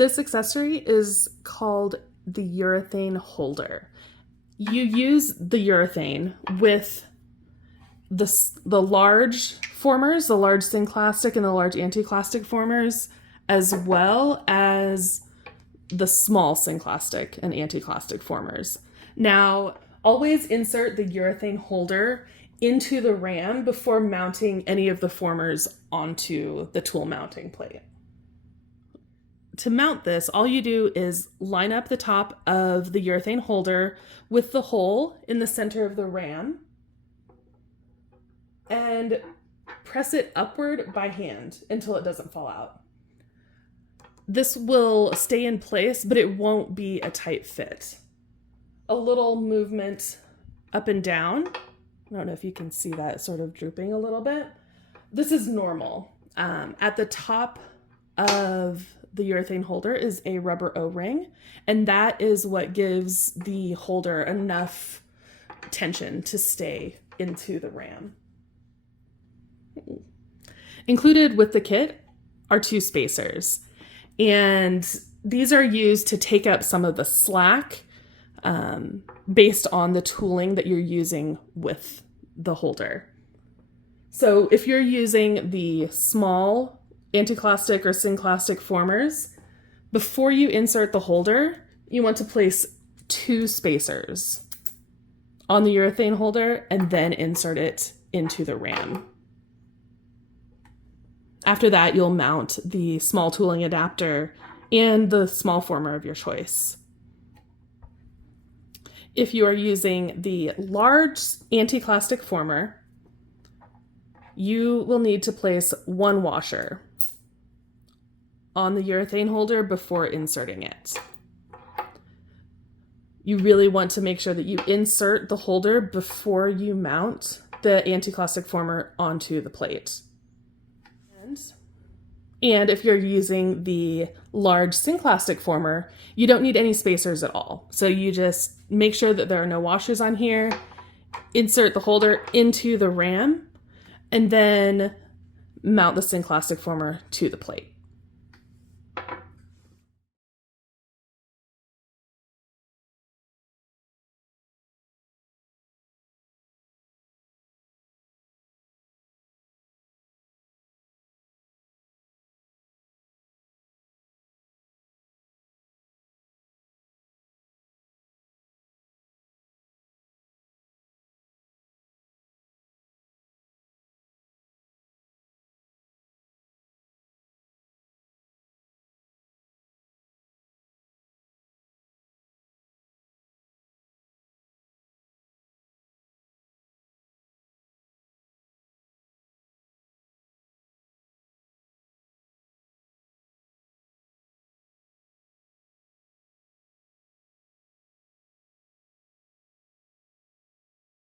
This accessory is called the urethane holder. You use the urethane with the large formers, the large synclastic and the large anticlastic formers, as well as the small synclastic and anticlastic formers. Now, always insert the urethane holder into the ram before mounting any of the formers onto the tool mounting plate. To mount this, all you do is line up the top of the urethane holder with the hole in the center of the ram and press it upward by hand until it doesn't fall out. This will stay in place, but it won't be a tight fit. A little movement up and down. I don't know if you can see that sort of drooping a little bit. This is normal. At the top of the urethane holder is a rubber O-ring, and that is what gives the holder enough tension to stay into the ram. Included with the kit are 2 spacers, and these are used to take up some of the slack based on the tooling that you're using with the holder. So if you're using the small anticlastic or synclastic formers, before you insert the holder, you want to place 2 spacers on the urethane holder and then insert it into the ram. After that, you'll mount the small tooling adapter and the small former of your choice. If you are using the large anticlastic former, you will need to place 1 washer on the urethane holder before inserting it. You really want to make sure that you insert the holder before you mount the anticlastic former onto the plate. And if you're using the large synclastic former, you don't need any spacers at all. So you just make sure that there are no washers on here, insert the holder into the ram, and then mount the synclastic former to the plate.